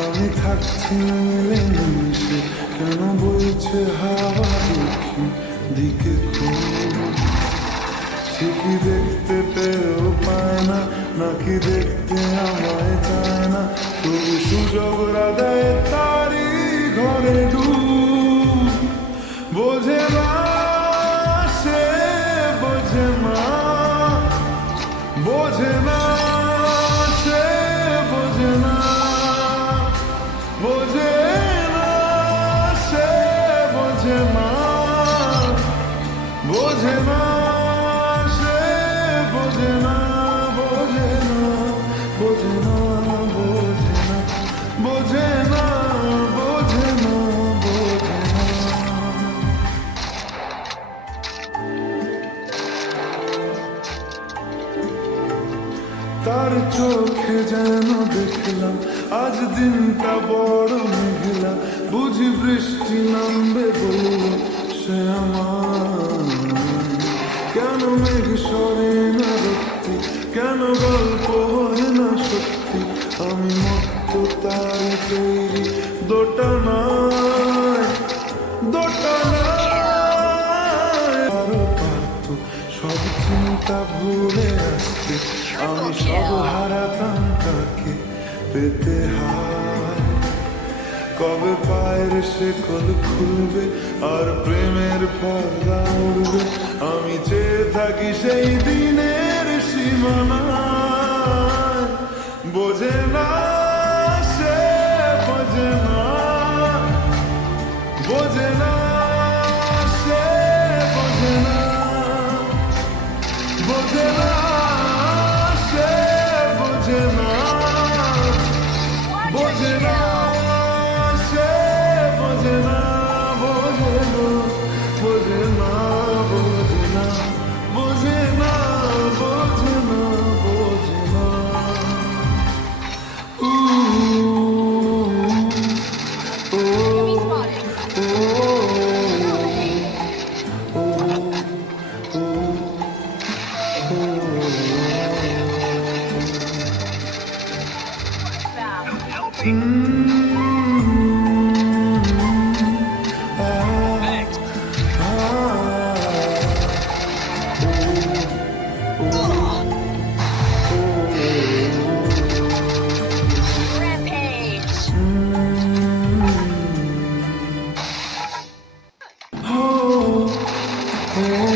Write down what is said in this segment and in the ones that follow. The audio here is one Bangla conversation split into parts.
আমি থাকছি মিলেমিশে কেন বইছে হাওয়া দেখি? দিকে সে কি দেখতে পেয়েও পায় না, নাকি দেখতে আমায় চায় না? তবু সুযোগ দেয় বোঝে না সে, বোঝে না বোঝে না বোঝে না বোঝে না বোঝে না বোঝে না বোঝে না। তার চোখে যেন দেখলাম, আজ দিনটা বড় মেঘলা, বুঝি বৃষ্টি নামবে বলল সে আমার। মেঘ সরে না সত্যি কেন গল্প হয় না সত্যি? আমি মত তার। তৈরি দোটানায় দোটানায় আরও পারতো সব চিন্তা ভুলে আসতে। আমি সব হারাতাম তাকে পেতে হায় কবে পায়ের সে কল খুলবে আর প্রেমের পর্দা উড়বে? আমি চেয়ে থাকি সেই দিনের সীমানা। বোঝে না Mm-hmm.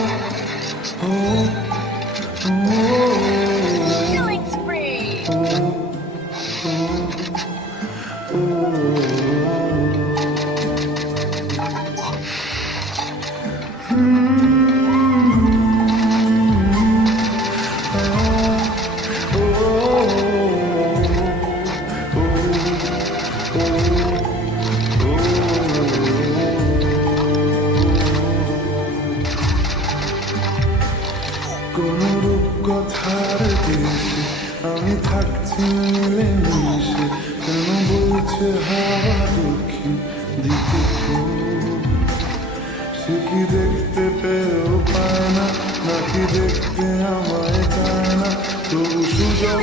কথার দেশে আমি থাকছি মিলেমিশে, কেন বলছে হাওয়া দক্ষিণ দিকে? সে কি দেখতে পেয়েও পায় না, নাকি দেখতে আমায় চায় না? তবু সুযোগ